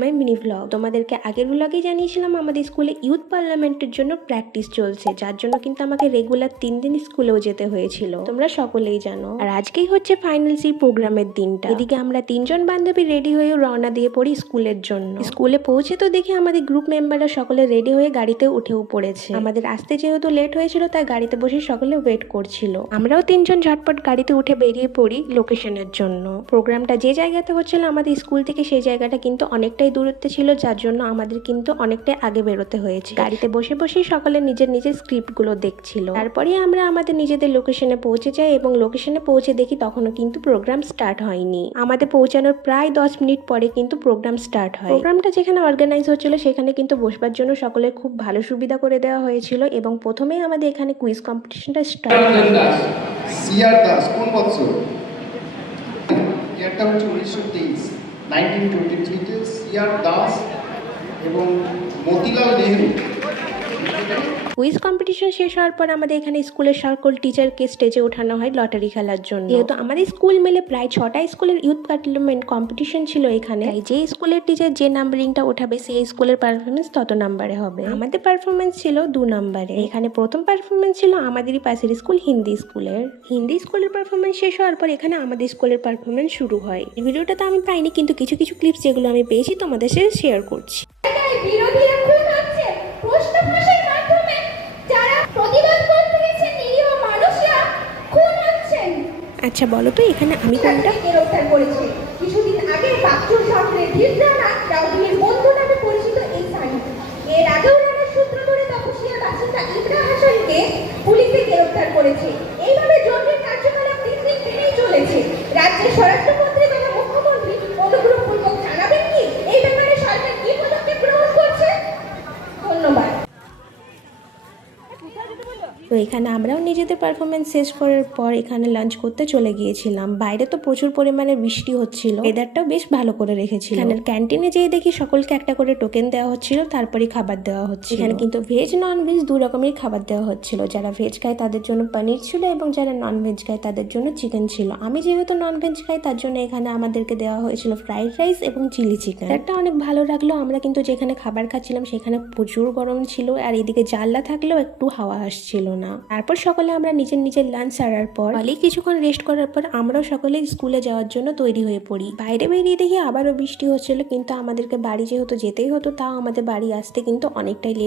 My mini vlog. তোমাদেরকে আগের ভ্লগে জানিয়েছিলাম আমাদের স্কুলে ইউথ পার্লামেন্টের জন্য প্র্যাকটিস চলছে, যার জন্য কিন্তু আমাকে রেগুলার 3 দিন স্কুলেও যেতে হয়েছিল, তোমরা সকলেই জানো। আর আজকেই হচ্ছে ফাইনাল সেই প্রোগ্রামের দিনটা। এদিকে আমরা 3 জন বান্ধবী রেডি হয়ে রওনা দিয়ে পড়ি স্কুলের জন্য। স্কুলে পৌঁছে তো দেখি আমাদের গ্রুপ মেম্বাররা সকলে রেডি হয়ে গাড়িতে উঠেও পড়েছে। আমাদের আসতে যেহেতু লেট হয়েছিল তাই গাড়িতে বসে সকলে ওয়েট করছিল। আমরাও 3 জন ঝটপট গাড়িতে উঠে বেরিয়ে পড়ি লোকেশনের জন্য। প্রোগ্রামটা যে জায়গাতে হচ্ছিল আমাদের স্কুল থেকে সেই জায়গাটা কিন্তু অনেকটাই দূরত্বে ছিল, যার জন্য আমাদের কিন্তু অনেকটাই আগে বেরোতে হয়েছে। গাড়িতে বসে বসেই সকলে নিজের নিজের স্ক্রিপ্টগুলো দেখছিল। তারপরে আমরা আমাদের নিজেদের লোকেশনে পৌঁছে যাই এবং লোকেশনে পৌঁছে দেখি তখনও কিন্তু প্রোগ্রাম স্টার্ট হয়নি। আমাদের পৌঁছানোর প্রায় 10 মিনিট পরে কিন্তু প্রোগ্রাম স্টার্ট হয়। প্রোগ্রামটা যেখানে অর্গানাইজ হচ্ছিল সেখানে কিন্তু বসবার জন্য সকলের খুব ভালো সুবিধা করে দেওয়া হয়েছিল এবং প্রথমেই আমাদের এখানে কুইজ কম্পিটিশনটা স্টার্ট হয়। সিআর দাস কোন বছর? এটা হচ্ছে 1923, 1923 তে সিআর দাস এবং মতিলাল নেহরু। কুইজ কম্পিটিশন শেষ হওয়ার পর আমাদের এখানে স্কুলের সকল টিচারকে স্টেজে ওঠানো হয় লটারি খেলার জন্য। যেহেতু আমাদের স্কুল মিলে প্রায় 6টা স্কুলের ইউথ পার্লামেন্ট কম্পিটিশন ছিল এখানে, তাই যে স্কুলের টিচার যে নাম্বারিংটা ওঠাবে সেই স্কুলের পারফরমেন্স তত নাম্বারে হবে। আমাদের পারফরমেন্স ছিল 2 নাম্বারে। এখানে প্রথম পারফরমেন্স ছিল আমাদেরই পাশের স্কুল হিন্দি স্কুলের পারফরমেন্স শেষ হওয়ার পর এখানে আমাদের স্কুলের পারফরমেন্স শুরু হয়। এই ভিডিওটা তো আমি পাইনি, কিন্তু কিছু কিছু ক্লিপস যেগুলো আমি পেয়েছি তোমাদের সাথে শেয়ার করছি। আচ্ছা বলো তো এখানে আমি কোনটা? গ্রেফতার করেছে কিছুদিন আগে বাকচুর শহরে ধীররানা রাউডির বন্ধু নামে পরিচিত এই সানি। এর আগেও রানার সূত্র ধরে তপসিয়ার বাসিন্দা ইকরা হাসানকে পুলিশে গ্রেফতার করেছে। এইভাবে জঙ্গির কার্যকলাপ দিন দিন বেড়েই চলেছে। রাজ্যের স্বরাষ্ট্রমন্ত্রী তথা মুখ্যমন্ত্রী অনুগ্রহপূর্বক জানাবেন কি এই ব্যাপারে সরকার কি পদক্ষেপ গ্রহণ করছে? ধন্যবাদ। তো এখানে আমরাও নিজেদের পারফরমেন্স শেষ করার পর এখানে লাঞ্চ করতে চলে গিয়েছিলাম। বাইরে তো প্রচুর পরিমাণে বৃষ্টি হচ্ছিল, ওয়েদারটাও বেশ ভালো করে রেখেছিল। এখানে ক্যান্টিনে যেয়ে দেখি সকলকে একটা করে টোকেন দেওয়া হচ্ছিল, তারপরে খাবার দেওয়া হচ্ছে। এখানে কিন্তু ভেজ নন ভেজ 2 রকমের খাবার দেওয়া হচ্ছিল। যারা ভেজ খায় তাদের জন্য পনির ছিল এবং যারা নন ভেজ খায় তাদের জন্য চিকেন ছিল। আমি যেহেতু নন ভেজ খাই তার জন্য এখানে আমাদেরকে দেওয়া হয়েছিল ফ্রাইড রাইস এবং চিলি চিকেন। এটা অনেক ভালো লাগলো। আমরা কিন্তু যেখানে খাবার খাচ্ছিলাম সেখানে প্রচুর গরম ছিল আর এদিকে জানলা থাকলেও একটু হাওয়া আসছিল না। তারপর সকলে আমরা নিজের নিজের লাঞ্চ সারার পর কিছুক্ষণ রেস্ট করার পর আমরাও সকলে স্কুলে যাওয়ার জন্য তৈরি হয়ে পড়ি। বাইরে বেরিয়ে দেখি আবারও বৃষ্টি হচ্ছিল, কিন্তু আমাদেরকে বাড়ি যেহেতু যেতেই হতো তাও আমাদের বাড়ি আসতে কিন্তু অনেকটাই লেট